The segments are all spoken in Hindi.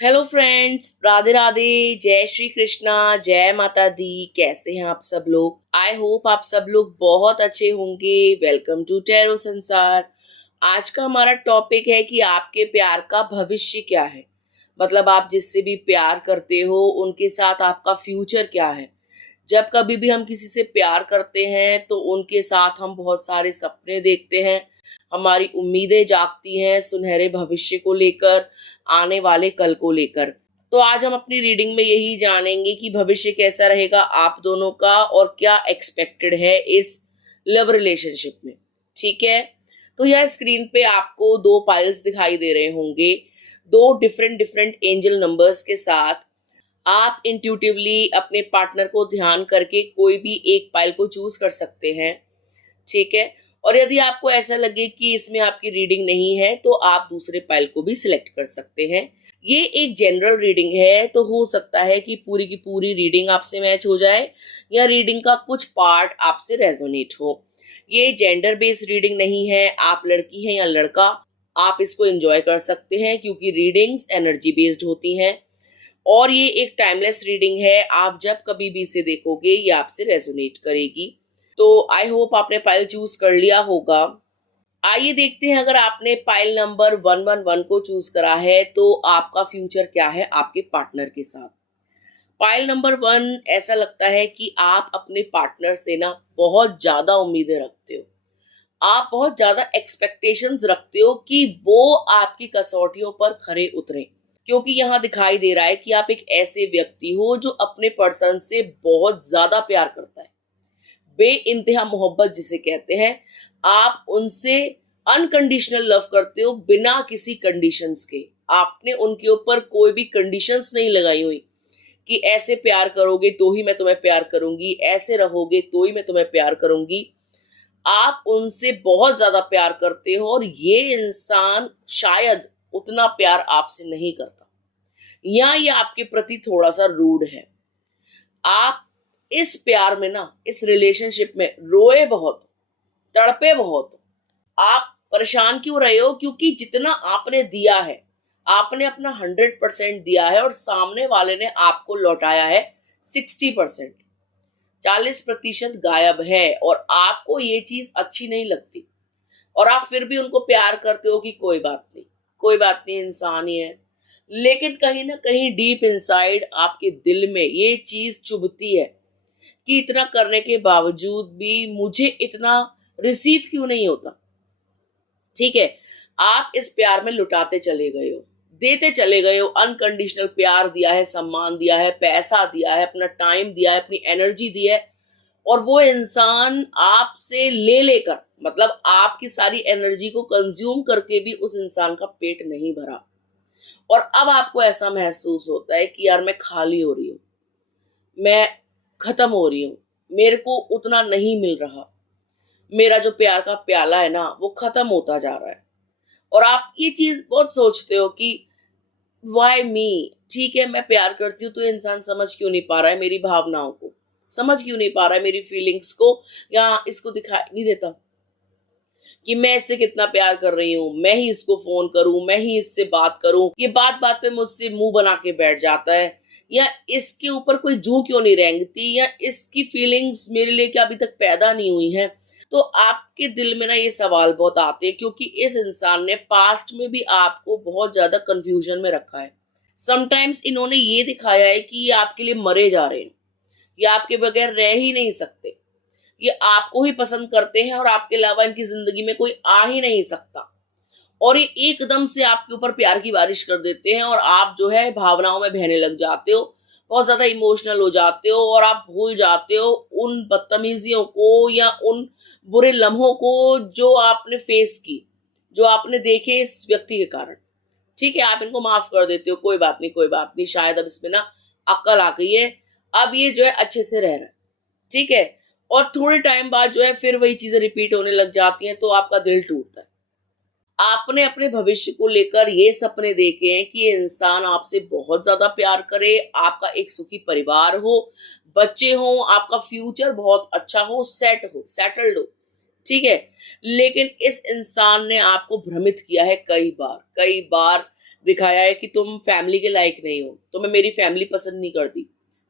हेलो फ्रेंड्स, राधे राधे, जय श्री कृष्णा, जय माता दी। कैसे हैं आप सब लोग? आई होप आप सब लोग बहुत अच्छे होंगे। वेलकम टू टैरो संसार। आज का हमारा टॉपिक है कि आपके प्यार का भविष्य क्या है। मतलब आप जिससे भी प्यार करते हो उनके साथ आपका फ्यूचर क्या है। जब कभी भी हम किसी से प्यार करते हैं तो उनके साथ हम बहुत सारे सपने देखते हैं, हमारी उम्मीदें जागती हैं सुनहरे भविष्य को लेकर, आने वाले कल को लेकर। तो आज हम अपनी रीडिंग में यही जानेंगे कि भविष्य कैसा रहेगा आप दोनों का और क्या एक्सपेक्टेड है इस लव रिलेशनशिप में। ठीक है, तो यह स्क्रीन पे आपको दो पाइल्स दिखाई दे रहे होंगे, दो डिफरेंट डिफरेंट एंजल नंबर्स के साथ। आप इंट्यूटिवली अपने पार्टनर को ध्यान करके कोई भी एक पाइल को चूज कर सकते हैं। ठीक है, और यदि आपको ऐसा लगे कि इसमें आपकी रीडिंग नहीं है तो आप दूसरे पाइल को भी सिलेक्ट कर सकते हैं। ये एक जनरल रीडिंग है, तो हो सकता है कि पूरी की पूरी रीडिंग आपसे मैच हो जाए या रीडिंग का कुछ पार्ट आपसे रेजोनेट हो। ये जेंडर बेस्ड रीडिंग नहीं है, आप लड़की हैं या लड़का, आप इसको एंजॉय कर सकते हैं क्योंकि रीडिंग्स एनर्जी बेस्ड होती हैं। और ये एक टाइमलेस रीडिंग है, आप जब कभी भी इसे देखोगे ये आपसे रेजोनेट करेगी। तो आई होप आपने पाइल चूज कर लिया होगा। आइए देखते हैं, अगर आपने पाइल नंबर 111 को चूज करा है तो आपका फ्यूचर क्या है आपके पार्टनर के साथ। पाइल नंबर 1, ऐसा लगता है कि आप अपने पार्टनर से ना बहुत ज्यादा उम्मीदें रखते हो, आप बहुत ज्यादा एक्सपेक्टेशंस रखते हो कि वो आपकी कसौटियों पर खरे उतरे। क्योंकि यहाँ दिखाई दे रहा है कि आप एक ऐसे व्यक्ति हो जो अपने पर्सन से बहुत ज्यादा प्यार करता है, बे इंतहा मोहब्बत जिसे कहते हैं। आप उनसे अनकंडीशनल लव करते हो, बिना किसी कंडीशंस के। आपने उनके ऊपर कोई भी कंडीशंस नहीं लगाई हुई कि ऐसे प्यार करोगे तो ही मैं तुम्हें प्यार करूंगी, ऐसे रहोगे तो ही मैं तुम्हें प्यार करूंगी। आप उनसे बहुत ज्यादा प्यार करते हो और ये इंसान शायद उतना प्यार आपसे नहीं करता, या ये आपके प्रति थोड़ा सा रूड है। आप इस प्यार में ना, इस रिलेशनशिप में रोए बहुत, तड़पे बहुत। आप परेशान क्यों रहे हो? क्योंकि जितना आपने दिया है, आपने अपना 100% दिया है और सामने वाले ने आपको लौटाया है 60%। 40% गायब है और आपको ये चीज अच्छी नहीं लगती और आप फिर भी उनको प्यार करते हो कि कोई बात नहीं, कोई बात नहीं, इंसान ही है। लेकिन कहीं ना कहीं डीप इनसाइड आपके दिल में ये चीज चुभती है कि इतना करने के बावजूद भी मुझे इतना रिसीव क्यों नहीं होता। ठीक है, आप इस प्यार में लुटाते चले गए हो, देते चले गए हो, अनकंडीशनल प्यार दिया है, सम्मान दिया है, पैसा दिया है, अपना टाइम दिया है, अपनी एनर्जी दी है, और वो इंसान आपसे ले लेकर, मतलब आपकी सारी एनर्जी को कंज्यूम करके भी उस इंसान का पेट नहीं भरा। और अब आपको ऐसा महसूस होता है कि यार मैं खाली हो रही हूँ, मैं खत्म हो रही हूँ, मेरे को उतना नहीं मिल रहा, मेरा जो प्यार का प्याला है ना वो खत्म होता जा रहा है। और आप ये चीज बहुत सोचते हो कि वाई मी। ठीक है, मैं प्यार करती हूँ तो इंसान समझ क्यों नहीं पा रहा है मेरी भावनाओं को, समझ क्यों नहीं पा रहा है मेरी फीलिंग्स को, या इसको दिखाई नहीं देता कि मैं इससे कितना प्यार कर रही हूँ। मैं ही इसको फोन करूं, मैं ही इससे बात करूं, ये बात बात पे मुझसे मुंह बना के बैठ जाता है, या इसके ऊपर कोई जू क्यों नहीं रेंगती, या इसकी फीलिंग्स मेरे लिए क्या अभी तक पैदा नहीं हुई हैं। तो आपके दिल में ना ये सवाल बहुत आते हैं क्योंकि इस इंसान ने पास्ट में भी आपको बहुत ज्यादा कंफ्यूजन में रखा है। समटाइम्स इन्होंने ये दिखाया है कि ये आपके लिए मरे जा रहे हैं, ये आपके बगैर रह ही नहीं सकते, ये आपको ही पसंद करते हैं और आपके अलावा इनकी जिंदगी में कोई आ ही नहीं सकता। और ये एकदम से आपके ऊपर प्यार की बारिश कर देते हैं और आप जो है भावनाओं में बहने लग जाते हो, बहुत ज्यादा इमोशनल हो जाते हो और आप भूल जाते हो उन बदतमीजियों को या उन बुरे लम्हों को जो आपने फेस की, जो आपने देखे इस व्यक्ति के कारण। ठीक है, आप इनको माफ कर देते हो, कोई बात नहीं, कोई बात नहीं, शायद अब इसमें ना अक्ल आ गई है, अब ये जो है अच्छे से रह रहा है। ठीक है, और थोड़े टाइम बाद जो है फिर वही चीजें रिपीट होने लग जाती हैं, तो आपका दिल टूटता है। आपने अपने भविष्य को लेकर ये सपने देखे हैं कि ये इंसान आपसे बहुत ज्यादा प्यार करे, आपका एक सुखी परिवार हो, बच्चे हो, आपका फ्यूचर बहुत अच्छा हो, सेट हो, सेटल्ड हो। ठीक है, लेकिन इस इंसान ने आपको भ्रमित किया है कई बार, कई बार दिखाया है कि तुम फैमिली के लायक नहीं हो, तुम्हें मेरी फैमिली पसंद नहीं करती,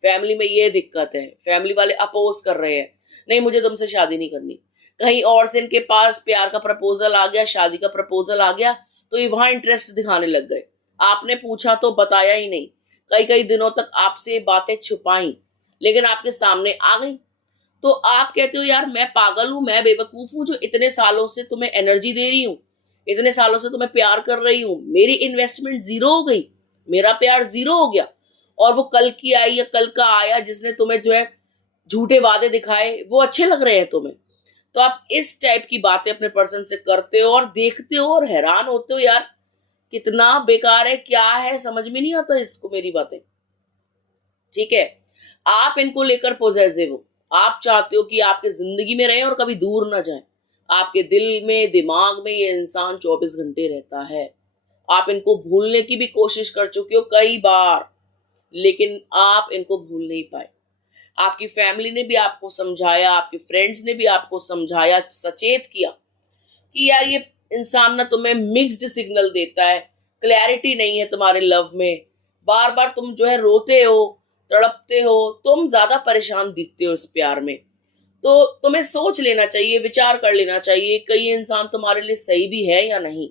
फैमिली में ये दिक्कत है, फैमिली वाले अपोज कर रहे हैं, नहीं मुझे तुमसे शादी नहीं करनी। कहीं और से इनके पास प्यार का प्रपोजल आ गया, शादी का प्रपोजल आ गया, तो ये वहां इंटरेस्ट दिखाने लग गए। आपने पूछा तो बताया ही नहीं, कई कई दिनों तक आपसे बातें छुपाई, लेकिन आपके सामने आ गई। तो आप कहते हो यार मैं पागल हूं, मैं बेवकूफ हूं जो इतने सालों से तुम्हें एनर्जी दे रही हूं, इतने सालों से तुम्हें प्यार कर रही हूं, मेरी इन्वेस्टमेंट जीरो हो गई, मेरा प्यार जीरो हो गया, और वो कल की आई या कल का आया जिसने तुम्हें जो है झूठे वादे दिखाए वो अच्छे लग रहे हैं तुम्हें। तो आप इस टाइप की बातें अपने पर्सन से करते हो और देखते हो और हैरान होते हो यार कितना बेकार है, क्या है, समझ में नहीं आता इसको मेरी बातें। ठीक है, आप इनको लेकर पॉजिटिव हो, आप चाहते हो कि आपके जिंदगी में रहे और कभी दूर ना जाए। आपके दिल में दिमाग में ये इंसान 24 घंटे रहता है। आप इनको भूलने की भी कोशिश कर चुके हो कई बार, लेकिन आप इनको भूल नहीं पाए। आपकी फैमिली ने भी आपको समझाया, आपके फ्रेंड्स ने भी आपको समझाया, सचेत किया कि यार ये इंसान ना तुम्हें मिक्स्ड सिग्नल देता है, क्लैरिटी नहीं है तुम्हारे लव में, बार बार तुम जो है रोते हो, तड़पते हो, तुम ज्यादा परेशान दिखते हो इस प्यार में। तो तुम्हें सोच लेना चाहिए, विचार कर लेना चाहिए कहीं ये इंसान तुम्हारे लिए सही भी है या नहीं।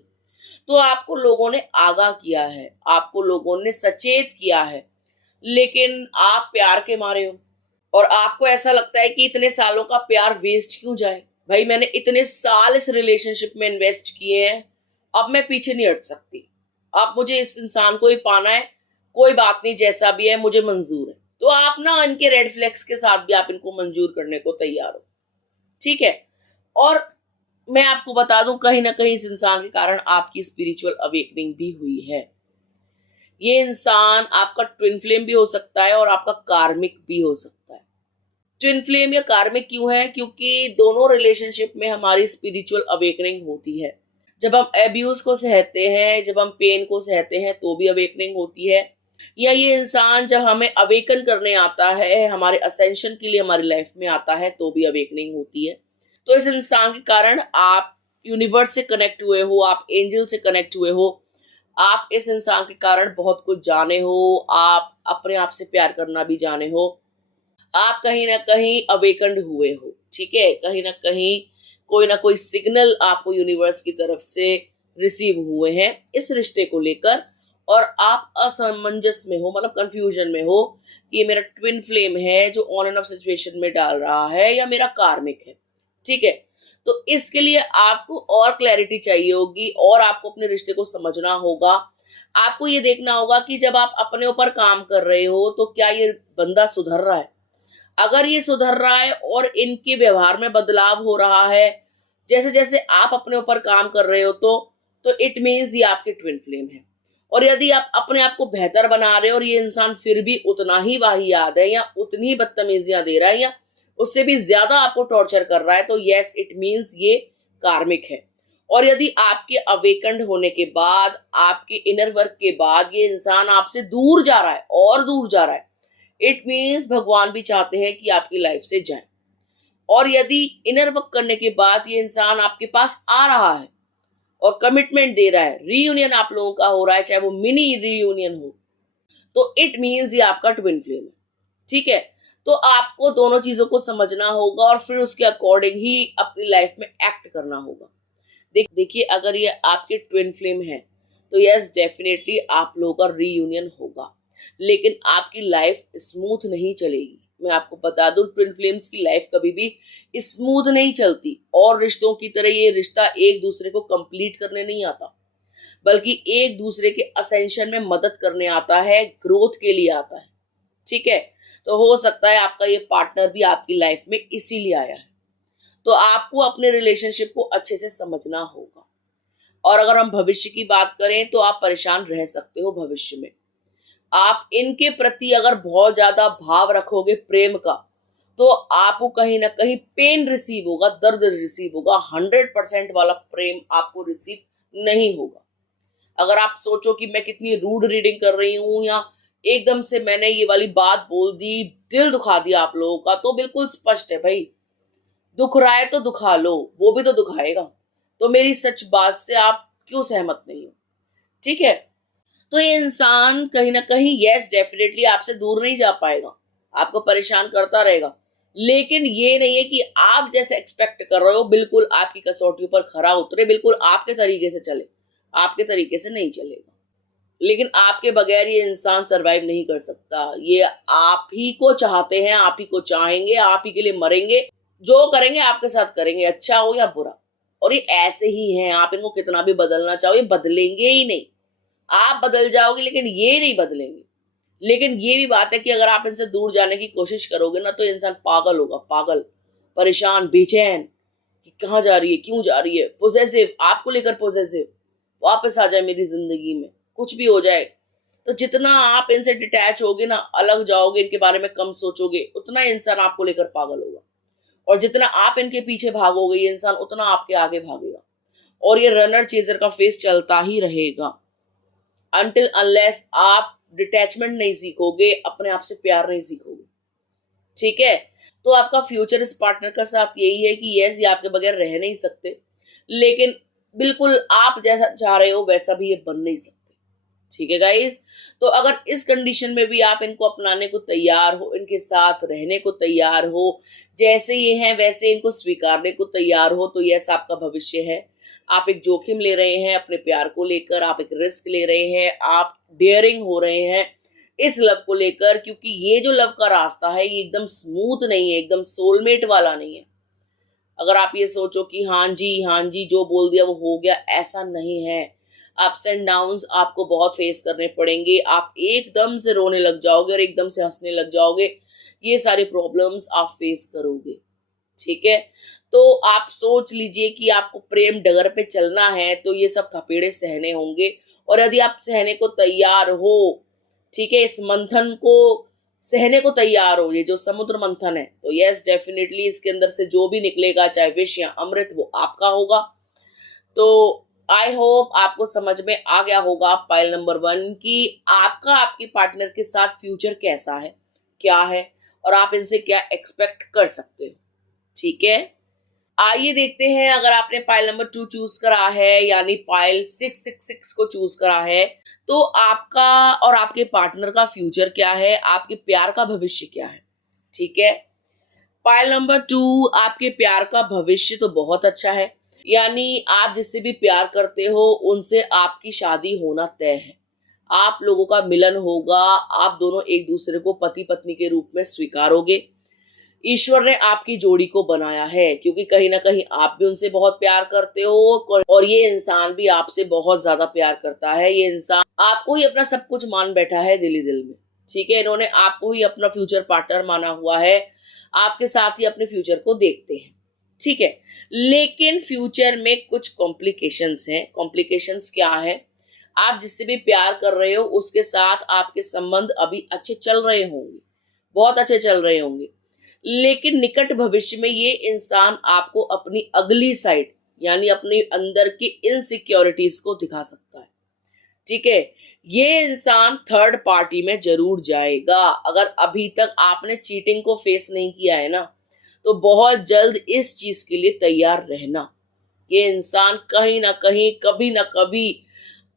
तो आपको लोगों ने आगाह किया है, आपको लोगों ने सचेत किया है, लेकिन आप प्यार के मारे हो और आपको ऐसा लगता है कि इतने सालों का प्यार वेस्ट क्यों जाए। भाई मैंने इतने साल इस रिलेशनशिप में इन्वेस्ट किए हैं, अब मैं पीछे नहीं हट सकती, अब मुझे इस इंसान को ही पाना है, कोई बात नहीं जैसा भी है मुझे मंजूर है। तो आप ना इनके रेड फ्लैग्स के साथ भी आप इनको मंजूर करने को तैयार हो। ठीक है, और मैं आपको बता दूं कहीं ना कहीं इस इंसान के कारण आपकी स्पिरिचुअल अवेकनिंग भी हुई है। ये इंसान आपका ट्विन फ्लेम भी हो सकता है और आपका कार्मिक भी हो सकता है। ट्विन फ्लेम या कार्मिक क्यों है? क्योंकि दोनों रिलेशनशिप में हमारी स्पिरिचुअल अवेकनिंग होती है। जब हम एब्यूज को सहते हैं, जब हम पेन को सहते हैं तो भी अवेकनिंग होती है, या ये इंसान जब हमें अवेकन करने आता है, हमारे असेंशन के लिए हमारी लाइफ में आता है तो भी अवेकनिंग होती है। तो इस इंसान के कारण आप यूनिवर्स से कनेक्ट हुए हो, आप एंजल से कनेक्ट हुए हो, आप इस इंसान के कारण बहुत कुछ जाने हो, आप अपने आप से प्यार करना भी जाने हो, आप कहीं ना कहीं अवेकन्ड हुए हो। ठीक है, कहीं ना कोई सिग्नल आपको यूनिवर्स की तरफ से रिसीव हुए हैं इस रिश्ते को लेकर, और आप असमंजस में हो, मतलब कंफ्यूजन में हो कि ये मेरा ट्विन फ्लेम है जो ऑन एंड ऑफ सिचुएशन में डाल रहा है या मेरा कार्मिक है। ठीक है, तो इसके लिए आपको और क्लैरिटी चाहिए होगी और आपको अपने रिश्ते को समझना होगा। आपको ये देखना होगा कि जब आप अपने ऊपर काम कर रहे हो तो क्या ये बंदा सुधर रहा है। अगर ये सुधर रहा है और इनके व्यवहार में बदलाव हो रहा है जैसे जैसे आप अपने ऊपर काम कर रहे हो, तो इट मीन्स ये आपके ट्विन फ्लेम है। और यदि आप अपने आप को बेहतर बना रहे हो और ये इंसान फिर भी उतना ही वाहियात है या उतनी ही बदतमीजियां दे रहा है या उससे भी ज्यादा आपको टॉर्चर कर रहा है, तो यस इट मीन्स ये कार्मिक है। और यदि आपके अवेकंड होने के बाद, आपके इनर वर्क के बाद ये इंसान आपसे दूर जा रहा है और दूर जा रहा है, इट मीन्स भगवान भी चाहते हैं कि आपकी लाइफ से जाए। और यदि इनर वर्क करने के बाद ये इंसान आपके पास आ रहा है और कमिटमेंट दे रहा है, रीयूनियन आप लोगों का हो रहा है, चाहे वो मिनी रीयूनियन हो, तो इट मीन्स ये आपका ट्विन फ्लेम है। ठीक है, तो आपको दोनों चीजों को समझना होगा और फिर उसके अकॉर्डिंग ही अपनी लाइफ में एक्ट करना होगा। देखिए अगर ये आपके ट्विन फ्लेम है तो यस डेफिनेटली आप लोगों का रीयूनियन होगा, लेकिन आपकी लाइफ स्मूथ नहीं चलेगी। मैं आपको बता दूं ट्विन फ्लेम्स की लाइफ कभी भी स्मूथ नहीं चलती, और रिश्तों की तरह ये रिश्ता एक दूसरे को कंप्लीट करने नहीं आता, बल्कि एक दूसरे के असेंशन में मदद करने आता है, ग्रोथ के लिए आता है। ठीक है, तो हो सकता है आपका ये पार्टनर भी आपकी लाइफ में इसीलिए आया है। तो आपको अपने रिलेशनशिप को अच्छे से समझना होगा। और अगर हम भविष्य की बात करें तो आप परेशान रह सकते हो भविष्य में। आप इनके प्रति अगर बहुत ज्यादा भाव रखोगे प्रेम का, तो आपको कहीं ना कहीं पेन रिसीव होगा, दर्द रिसीव होगा, 100% वाला प्रेम आपको रिसीव नहीं होगा। अगर आप सोचो कि मैं कितनी रूड रीडिंग कर रही हूं या एकदम से मैंने ये वाली बात बोल दी, दिल दुखा दिया आप लोगों का, तो बिल्कुल स्पष्ट है भाई, दुख रहा है तो दुखा लो, वो भी तो दुखाएगा। तो मेरी सच बात से आप क्यों सहमत नहीं हो? ठीक है, तो ये इंसान कहीं ना कहीं यस डेफिनेटली आपसे दूर नहीं जा पाएगा, आपको परेशान करता रहेगा, लेकिन ये नहीं है कि आप जैसे एक्सपेक्ट कर रहे हो बिल्कुल आपकी कसौटियों पर खरा उतरे, बिल्कुल आपके तरीके से चले, आपके तरीके से नहीं चलेगा। लेकिन आपके बगैर ये इंसान सरवाइव नहीं कर सकता। ये आप ही को चाहते हैं, आप ही को चाहेंगे, आप ही के लिए मरेंगे, जो करेंगे आपके साथ करेंगे, अच्छा हो या बुरा। और ये ऐसे ही हैं, आप इनको कितना भी बदलना चाहो ये बदलेंगे ही नहीं। आप बदल जाओगे लेकिन ये नहीं बदलेंगे। लेकिन ये भी बात है कि अगर आप इनसे दूर जाने की कोशिश करोगे ना तो इंसान पागल होगा, पागल, परेशान, बेचैन कि कहाँ जा रही है, क्यों जा रही है, पोजेसिव, आपको लेकर पोजेसिव, वापस आ जाए मेरी जिंदगी में, कुछ भी हो जाए। तो जितना आप इनसे डिटैच होगे ना, अलग जाओगे, इनके बारे में कम सोचोगे, उतना इंसान आपको लेकर पागल होगा। और जितना आप इनके पीछे भागोगे ये इंसान उतना आपके आगे भागेगा। और ये रनर चेजर का फेस चलता ही रहेगा अनटिल अनलेस आप डिटैचमेंट नहीं सीखोगे, अपने आप से प्यार नहीं सीखोगे। ठीक है, तो आपका फ्यूचर इस पार्टनर का साथ यही है कि यस ये आपके बगैर रह नहीं सकते, लेकिन बिल्कुल आप जैसा चाह रहे हो वैसा भी ये बन नहीं सकते। ठीक है गाइस, तो अगर इस कंडीशन में भी आप इनको अपनाने को तैयार हो, इनके साथ रहने को तैयार हो, जैसे ये हैं वैसे इनको स्वीकारने को तैयार हो, तो यस आपका भविष्य है। आप एक जोखिम ले रहे हैं अपने प्यार को लेकर, आप एक रिस्क ले रहे हैं, आप डेयरिंग हो रहे हैं इस लव को लेकर, क्योंकि ये जो लव का रास्ता है ये एकदम स्मूथ नहीं है, एकदम सोलमेट वाला नहीं है। अगर आप ये सोचो कि हाँ जी जो बोल दिया वो हो गया, ऐसा नहीं है। अप्स एंड डाउन्स आपको बहुत फेस करने पड़ेंगे, आप एकदम से रोने लग जाओगे और एकदम से हंसने लग जाओगे, ये सारे प्रॉब्लम्स आप फेस करोगे। ठीक है, तो आप सोच लीजिए कि आपको प्रेम डगर पे चलना है तो ये सब थपेड़े सहने होंगे। और यदि आप सहने को तैयार हो, ठीक है, इस मंथन को सहने को तैयार हो, ये जो समुद्र मंथन है, तो यस डेफिनेटली इसके अंदर से जो भी निकलेगा चाहे विष या अमृत वो आपका होगा। तो आई होप आपको समझ में आ गया होगा पाइल नंबर 1 कि आपका आपके पार्टनर के साथ फ्यूचर कैसा है, क्या है, और आप इनसे क्या एक्सपेक्ट कर सकते हो। ठीक है, आइए देखते हैं अगर आपने पाइल नंबर 2 चूज करा है, यानी पाइल 666 को चूज करा है, तो आपका और आपके पार्टनर का फ्यूचर क्या है, आपके प्यार का भविष्य क्या है। ठीक है, पाइल नंबर 2 आपके प्यार का भविष्य तो बहुत अच्छा है, यानी आप जिससे भी प्यार करते हो उनसे आपकी शादी होना तय है, आप लोगों का मिलन होगा, आप दोनों एक दूसरे को पति पत्नी के रूप में स्वीकारोगे। ईश्वर ने आपकी जोड़ी को बनाया है क्योंकि कहीं ना कहीं आप भी उनसे बहुत प्यार करते हो और ये इंसान भी आपसे बहुत ज्यादा प्यार करता है। ये इंसान आपको ही अपना सब कुछ मान बैठा है दिल ही दिल में। ठीक है, इन्होंने आपको ही अपना फ्यूचर पार्टनर माना हुआ है, आपके साथ ही अपने फ्यूचर को देखते हैं। ठीक है, लेकिन फ्यूचर में कुछ कॉम्प्लिकेशंस हैं। कॉम्प्लिकेशंस क्या है, आप जिससे भी प्यार कर रहे हो उसके साथ आपके संबंध अभी अच्छे चल रहे होंगे, बहुत अच्छे चल रहे होंगे, लेकिन निकट भविष्य में ये इंसान आपको अपनी अगली साइड यानी अपने अंदर की इनसिक्योरिटीज को दिखा सकता है। ठीक है, ये इंसान थर्ड पार्टी में जरूर जाएगा। अगर अभी तक आपने चीटिंग को फेस नहीं किया है ना, तो बहुत जल्द इस चीज के लिए तैयार रहना। ये इंसान कहीं ना कहीं कभी ना कभी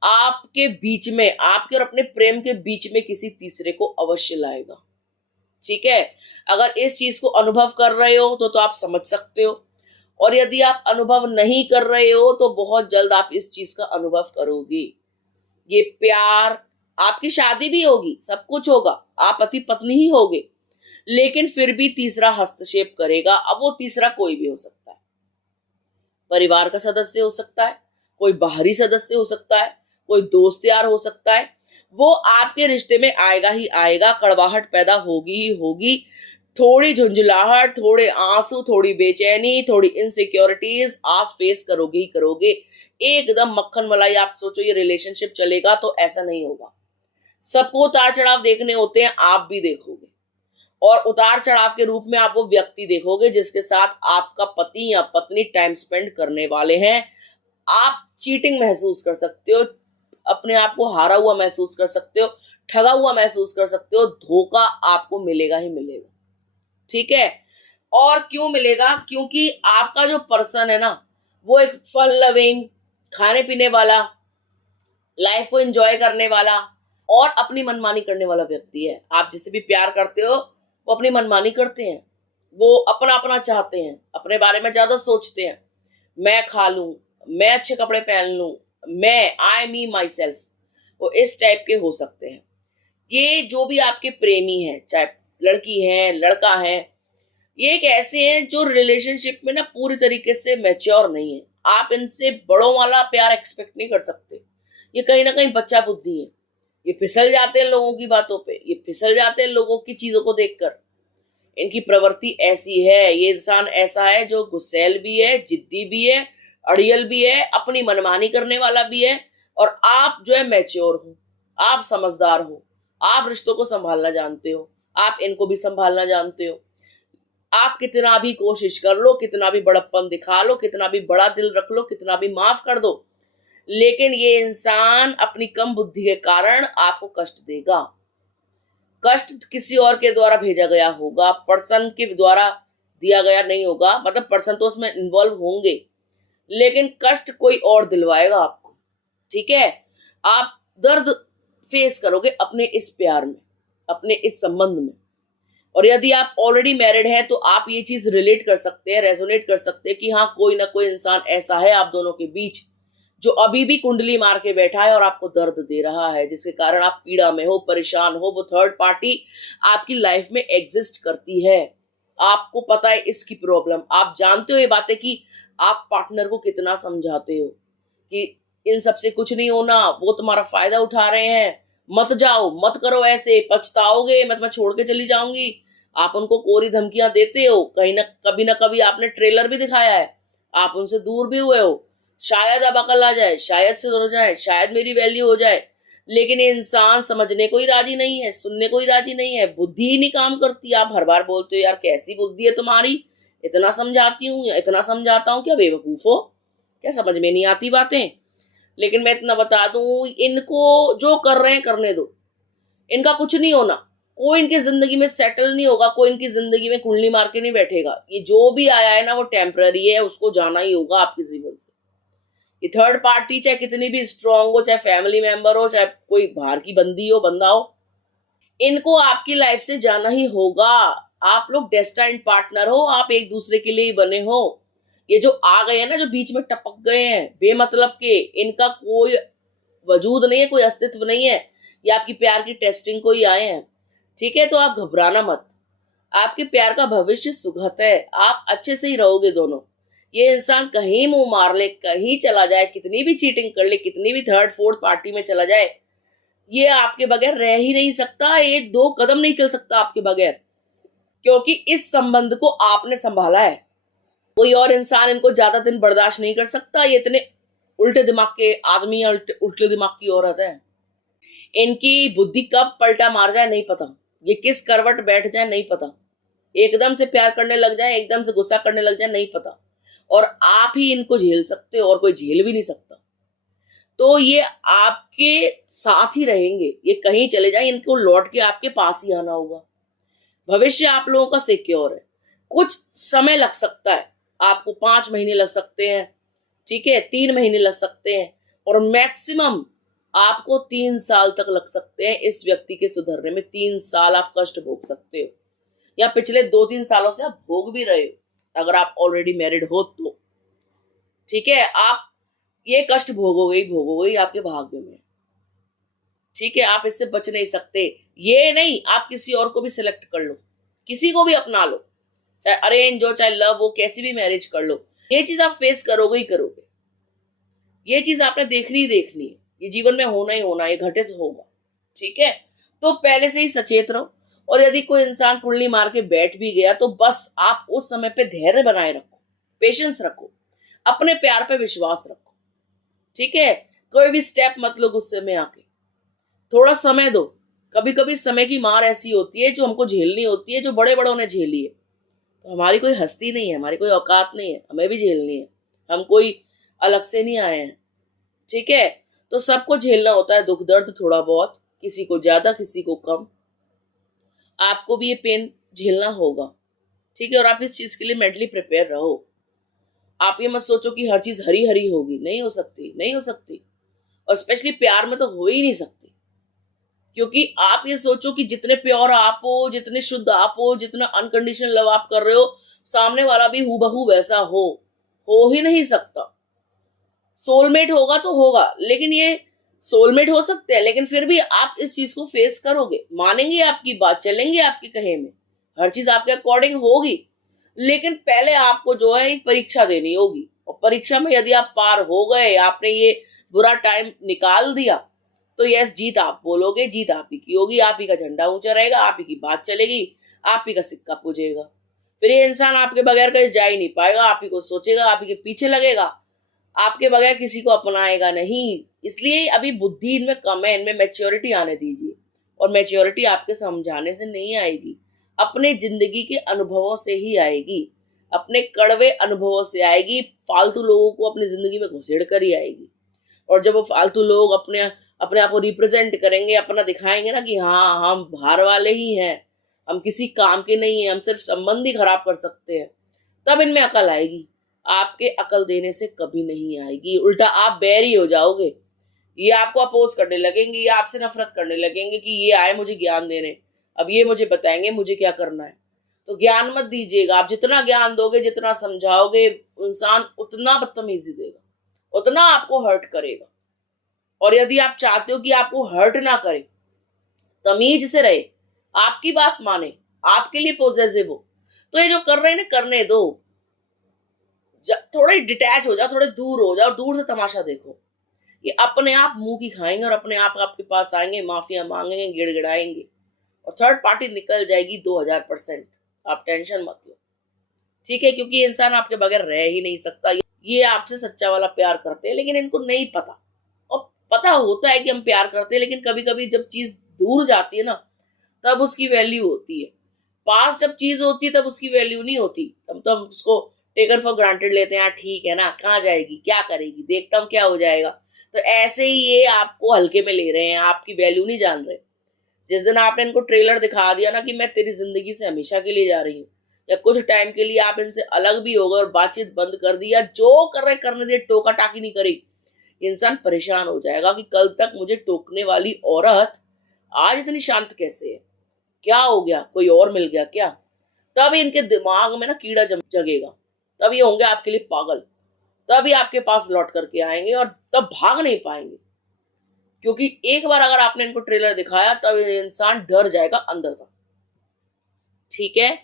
आपके बीच में, आपके और अपने प्रेम के बीच में किसी तीसरे को अवश्य लाएगा। ठीक है, अगर इस चीज को अनुभव कर रहे हो तो आप समझ सकते हो, और यदि आप अनुभव नहीं कर रहे हो तो बहुत जल्द आप इस चीज का अनुभव करोगे। ये प्यार, आपकी शादी भी होगी, सब कुछ होगा, आप पति पत्नी ही होगे, लेकिन फिर भी तीसरा हस्तक्षेप करेगा। अब वो तीसरा कोई भी हो सकता है, परिवार का सदस्य हो सकता है, कोई बाहरी सदस्य हो सकता है, कोई दोस्त यार हो सकता है, वो आपके रिश्ते में आएगा ही आएगा, कड़वाहट पैदा होगी ही होगी, थोड़ी झुंझुलाहट, थोड़े आंसू, थोड़ी बेचैनी, थोड़ी इनसिक्योरिटीज आप फेस करोगे ही करोगे। एकदम मक्खन मलाई आप सोचो ये रिलेशनशिप चलेगा, तो ऐसा नहीं होगा। सबको उतार चढ़ाव देखने होते हैं, आप भी देखोगे, और उतार चढ़ाव के रूप में आप वो व्यक्ति देखोगे जिसके साथ आपका पति या पत्नी टाइम स्पेंड करने वाले हैं। आप चीटिंग महसूस कर सकते हो, अपने आप को हारा हुआ महसूस कर सकते हो, ठगा हुआ महसूस कर सकते हो, धोखा आपको मिलेगा ही मिलेगा। ठीक है, और क्यों मिलेगा, क्योंकि आपका जो पर्सन है ना, वो एक फन लविंग, खाने पीने वाला, लाइफ को एंजॉय करने वाला और अपनी मनमानी करने वाला व्यक्ति है। आप जिससे भी प्यार करते हो वो अपनी मनमानी करते हैं, वो अपना अपना चाहते हैं, अपने बारे में ज्यादा सोचते हैं। मैं खा लूं, मैं अच्छे कपड़े पहन लूं, मैं आई मी माई सेल्फ, वो इस टाइप के हो सकते हैं। ये जो भी आपके प्रेमी हैं, चाहे लड़की है लड़का है, ये एक ऐसे हैं जो रिलेशनशिप में ना पूरी तरीके से मैच्योर नहीं है। आप इनसे बड़ों वाला प्यार एक्सपेक्ट नहीं कर सकते। ये कहीं ना कहीं बच्चा बुद्धि है। ये फिसल जाते हैं लोगों की बातों पे, ये फिसल जाते हैं लोगों की चीजों को देखकर। इनकी प्रवृत्ति ऐसी है, ये इंसान ऐसा है जो गुस्सैल भी है, जिद्दी भी है, अड़ियल भी है, अपनी मनमानी करने वाला भी है। और आप जो है मैच्योर हो, आप समझदार हो, आप रिश्तों को संभालना जानते हो, आप इनको भी संभालना जानते हो। आप कितना भी कोशिश कर लो, कितना भी बड़प्पन दिखा लो, कितना भी बड़ा दिल रख लो, कितना भी माफ कर दो, लेकिन ये इंसान अपनी कम बुद्धि के कारण आपको कष्ट देगा। कष्ट किसी और के द्वारा भेजा गया होगा, पर्सन के द्वारा दिया गया नहीं होगा। मतलब पर्सन तो उसमें इन्वॉल्व होंगे, लेकिन कष्ट कोई और दिलवाएगा आपको। ठीक है, आप दर्द फेस करोगे अपने इस प्यार में, अपने इस संबंध में। और यदि आप ऑलरेडी मैरिड हैं तो आप ये चीज रिलेट कर सकते हैं, रेजोनेट कर सकते हैं कि हाँ, कोई ना कोई इंसान ऐसा है आप दोनों के बीच जो अभी भी कुंडली मार के बैठा है और आपको दर्द दे रहा है, जिसके कारण आप पीड़ा में हो, परेशान हो। वो थर्ड पार्टी आपकी लाइफ में एग्जिस्ट करती है। आपको पता है इसकी प्रॉब्लम, आप जानते हो ये बातें कि आप पार्टनर को कितना समझाते हो कि इन सबसे कुछ नहीं होना, वो तुम्हारा फायदा उठा रहे हैं, मत जाओ, मत करो, ऐसे पछताओगे, मैं तुम्हें छोड़ के चली जाऊंगी। आप उनको कोरी धमकियां देते हो, कहीं ना कभी आपने ट्रेलर भी दिखाया है, आप उनसे दूर भी हुए हो। शायद अब अकल आ जाए, शायद सुधर जाए, शायद मेरी वैल्यू हो जाए, लेकिन ये इंसान समझने को ही राजी नहीं है, सुनने को ही राजी नहीं है, बुद्धि ही नहीं काम करती। आप हर बार बोलते हो यार कैसी बुद्धि है तुम्हारी, इतना समझाती हूँ, इतना समझाता हूँ, क्या बेवकूफ हो, क्या समझ में नहीं आती बातें। लेकिन मैं इतना बता दूं, इनको जो कर रहे हैं करने दो, इनका कुछ नहीं होना। कोई इनकी जिंदगी में सेटल नहीं होगा, कोई इनकी जिंदगी में कुंडली मार के नहीं बैठेगा। ये जो भी आया है ना वो टेम्पररी है, उसको जाना ही होगा आपके जीवन से। ये थर्ड पार्टी चाहे कितनी भी स्ट्रांग हो, चाहे फैमिली मेंबर हो, चाहे कोई बाहर की बंदी हो, बंदा हो, इनको आपकी लाइफ से जाना ही होगा। आप लोग डेस्टाइन्ड पार्टनर हो, आप एक दूसरे के लिए ही बने हो। ये जो आ गए हैं ना, जो बीच में टपक गए हैं बेमतलब के, इनका कोई वजूद नहीं है, कोई अस्तित्व नहीं है। ये आपकी प्यार की टेस्टिंग को ही आए हैं। ठीक है, तो आप घबराना मत, आपके प्यार का भविष्य सुखद है, आप अच्छे से ही रहोगे दोनों। ये इंसान कहीं मुंह मार ले, कहीं चला जाए, कितनी भी चीटिंग कर ले, कितनी भी थर्ड फोर्थ पार्टी में चला जाए, ये आपके बगैर रह ही नहीं सकता। ये दो कदम नहीं चल सकता आपके बगैर, क्योंकि इस संबंध को आपने संभाला है। कोई और इंसान इनको ज्यादा दिन बर्दाश्त नहीं कर सकता। ये इतने उल्टे दिमाग के आदमी या उल्टे दिमाग की औरत है। इनकी बुद्धि कब पलटा मार जाए नहीं पता, ये किस करवट बैठ जाए नहीं पता, एकदम से प्यार करने लग जाए, एकदम से गुस्सा करने लग जाए नहीं पता। और आप ही इनको झेल सकते हो और कोई झेल भी नहीं सकता। तो ये आपके साथ ही रहेंगे, ये कहीं चले जाए, इनको लौट के आपके पास ही आना होगा। भविष्य आप लोगों का सिक्योर है। कुछ समय लग सकता है, आपको 5 महीने लग सकते हैं, ठीक है, 3 महीने लग सकते हैं, और मैक्सिमम आपको 3 साल तक लग सकते हैं इस व्यक्ति के सुधरने में। 3 साल आप कष्ट भोग सकते हो, या पिछले 2-3 सालों से आप भोग भी रहे हो अगर आप ऑलरेडी मैरिड हो तो। ठीक है, आप ये कष्ट भोगोगे ही भोगोगे ही, आपके भाग्य में। ठीक है, आप इससे बच नहीं सकते। ये नहीं, आप किसी और को भी सिलेक्ट कर लो, किसी को भी अपना लो, चाहे अरेंज हो चाहे लव हो, कैसी भी मैरिज कर लो, ये चीज आप फेस करोगे ही करोगे। ये चीज आपने देखनी ही देखनी है, ये जीवन में होना ही होना, ये घटित होगा। ठीक है, तो पहले से ही सचेत रहो। और यदि कोई इंसान कुंडली मार के बैठ भी गया तो बस आप उस समय पे धैर्य बनाए रखो, पेशेंस रखो, अपने प्यार पे विश्वास रखो। ठीक है, कोई भी स्टेप मत लो गुस्से में आके, थोड़ा समय दो। कभी कभी समय की मार ऐसी होती है जो हमको झेलनी होती है, जो बड़े बड़ों ने झेली है। तो हमारी कोई हस्ती नहीं है, हमारी कोई औकात नहीं है, हमें भी झेलनी है। हम कोई अलग से नहीं आए हैं। ठीक है, तो सबको झेलना होता है दुख दर्द थोड़ा बहुत, किसी को ज्यादा किसी को कम। आपको भी ये पेन झेलना होगा। ठीक है, और आप इस चीज के लिए मेंटली प्रिपेयर रहो। आप ये मत सोचो कि हर चीज हरी हरी होगी, नहीं हो सकती, नहीं हो सकती। और स्पेशली प्यार में तो हो ही नहीं सकती, क्योंकि आप ये सोचो कि जितने प्योर आप हो, जितने शुद्ध आप हो, जितना अनकंडीशनल लव आप कर रहे हो, सामने वाला भी हूबहू वैसा हो ही नहीं सकता। सोलमेट होगा तो होगा, लेकिन ये सोलमेट हो सकते हैं, लेकिन फिर भी आप इस चीज को फेस करोगे, मानेंगे आपकी बात, चलेंगे आपके कहे में, हर चीज आपके अकॉर्डिंग होगी। लेकिन पहले आपको जो है एक परीक्षा देनी होगी, और परीक्षा में यदि आप पार हो गए, आपने ये बुरा टाइम निकाल दिया, तो यस, जीत आप बोलोगे, जीत आप ही की होगी, आप ही का झंडा ऊंचा रहेगा, आप ही की बात चलेगी, आप ही का सिक्का पूजेगा। फिर ये इंसान आपके बगैर कहीं जा ही नहीं पाएगा, आप ही को सोचेगा, आप ही के पीछे लगेगा, आपके बगैर किसी को अपनाएगा नहीं। इसलिए अभी बुद्धि इनमें कम है, इनमें मैच्योरिटी आने दीजिए। और मैच्योरिटी आपके समझाने से नहीं आएगी, अपने जिंदगी के अनुभवों से ही आएगी, अपने कड़वे अनुभवों से आएगी, फालतू लोगों को अपनी जिंदगी में घुसेड़ कर ही आएगी। और जब वो फालतू लोग अपने अपने आप को रिप्रेजेंट करेंगे, अपना दिखाएंगे ना कि हाँ हम बाहर वाले ही हैं, हम किसी काम के नहीं हैं, हम सिर्फ संबंध ही खराब कर सकते हैं, तब इनमें अकल आएगी। आपके अकल देने से कभी नहीं आएगी, उल्टा आप बैरी हो जाओगे। ये आपको अपोज करने लगेंगे, ये आपसे नफरत करने लगेंगे कि ये आए मुझे ज्ञान देने, अब ये मुझे बताएंगे मुझे क्या करना है। तो ज्ञान मत दीजिएगा। आप जितना ज्ञान दोगे, जितना समझाओगे, इंसान उतना बदतमीजी देगा, उतना आपको हर्ट करेगा। और यदि आप चाहते हो कि आपको हर्ट ना करे, तमीज से रहे, आपकी बात माने, आपके लिए पॉजिटिव हो, तो ये जो कर रहे हैं ना, करने दो। थोड़े डिटैच हो जाओ, थोड़े दूर हो जाओ, दूर से तमाशा देखो। ये अपने आप मुंह की खाएंगे और अपने आप आपके पास आएंगे, माफिया मांगेंगे, गिड़गिड़ाएंगे, और थर्ड पार्टी निकल जाएगी 2000%। आप टेंशन मत लो, ठीक है? क्योंकि ये इंसान आपके बगैर रह ही नहीं सकता। ये आपसे सच्चा वाला प्यार करते हैं, लेकिन इनको नहीं पता। और पता होता है कि हम प्यार करते हैं, लेकिन कभी कभी जब चीज दूर जाती है ना, तब उसकी वैल्यू होती है। पास जब चीज होती है तब उसकी वैल्यू नहीं होती, तब तो हम उसको टेकन फॉर ग्रांटेड लेते हैं। ठीक है ना, कहाँ जाएगी, क्या करेगी, देखता हूँ क्या हो जाएगा। तो ऐसे ही ये आपको हल्के में ले रहे हैं, आपकी वैल्यू नहीं जान रहे। जिस दिन आपने इनको ट्रेलर दिखा दिया ना कि मैं तेरी जिंदगी से हमेशा के लिए जा रही हूँ, या कुछ टाइम के लिए आप इनसे अलग भी हो गए और बातचीत बंद कर दी, या जो कर रहे करने दिए, टोका टाकी नहीं करी, इंसान परेशान हो जाएगा कि कल तक मुझे टोकने वाली औरत आज इतनी शांत कैसे है, क्या हो गया, कोई और मिल गया क्या? तब इनके दिमाग में ना कीड़ा जगेगा, तब ये होंगे आपके लिए पागल, तभी आपके पास लौट करके आएंगे, और तब भाग नहीं पाएंगे। क्योंकि एक बार अगर आपने इनको ट्रेलर दिखाया, तब इंसान डर जाएगा अंदर का, ठीक है?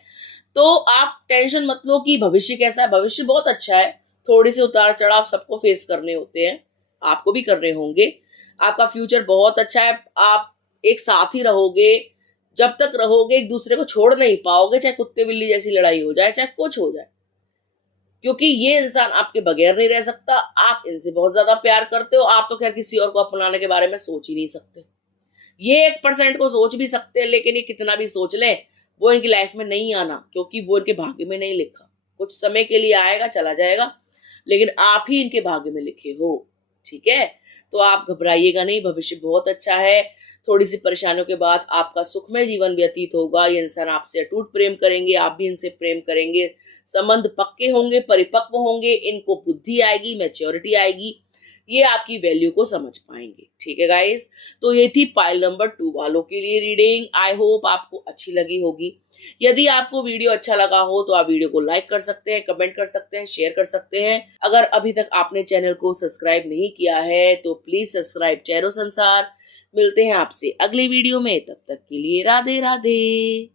तो आप टेंशन मत लो कि भविष्य कैसा है। भविष्य बहुत अच्छा है, थोड़ी सी उतार चढ़ाव सबको फेस करने होते हैं, आपको भी करने होंगे। आपका फ्यूचर बहुत अच्छा है, आप एक साथ ही रहोगे, जब तक रहोगे एक दूसरे को छोड़ नहीं पाओगे, चाहे कुत्ते बिल्ली जैसी लड़ाई हो जाए, चाहे कुछ हो जाए, क्योंकि ये इंसान आपके बगैर नहीं रह सकता। आप इनसे बहुत ज्यादा प्यार करते हो। आप तो खैर किसी और को अपनाने के बारे में सोच ही नहीं सकते। ये 1% को सोच भी सकते हैं, लेकिन ये कितना भी सोच लें, वो इनकी लाइफ में नहीं आना, क्योंकि वो इनके भाग्य में नहीं लिखा। कुछ समय के लिए आएगा, चला जाएगा, लेकिन आप ही इनके भाग्य में लिखे हो, ठीक है? तो आप घबराइएगा नहीं, भविष्य बहुत अच्छा है। थोड़ी सी परेशानियों के बाद आपका सुखमय जीवन व्यतीत होगा। ये इंसान आपसे अटूट प्रेम करेंगे, आप भी इनसे प्रेम करेंगे, संबंध पक्के होंगे, परिपक्व होंगे, इनको बुद्धि आएगी, मैच्योरिटी आएगी, ये आपकी वैल्यू को समझ पाएंगे, ठीक है गाइस? तो ये थी पाइल नंबर 2 वालों के लिए रीडिंग। आई होप आपको अच्छी लगी होगी। यदि आपको वीडियो अच्छा लगा हो तो आप वीडियो को लाइक कर सकते हैं, कमेंट कर सकते हैं, शेयर कर सकते हैं। अगर अभी तक आपने चैनल को सब्सक्राइब नहीं किया है तो प्लीज सब्सक्राइब टैरो संसार। मिलते हैं आपसे अगली वीडियो में, तब तक के लिए राधे राधे।